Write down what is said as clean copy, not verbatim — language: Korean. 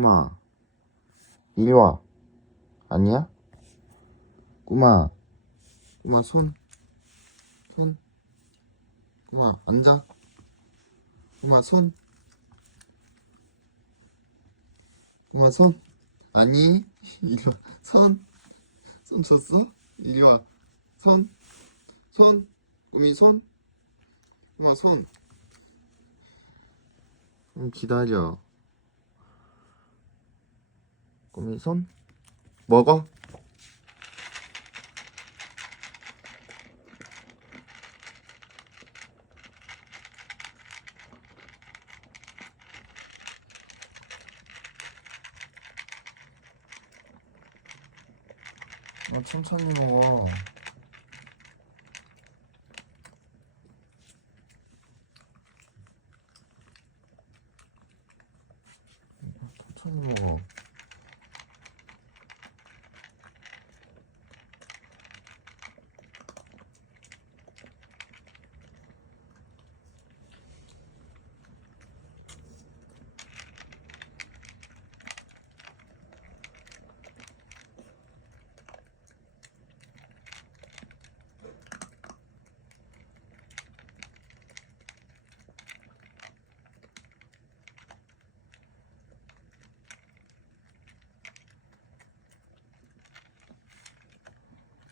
꼬마, 이리 와. 아니야? 꼬마, 꼬마 손. 꼬마 앉아. 꼬마 손. 꼬마 손. 아니, 이리 와. 손 줬어? 이리 와. 손. 꼬미 손. 꼬마 손. 기다려. 꼬미 손. 먹어. 천천히 먹어. 천천히 먹어.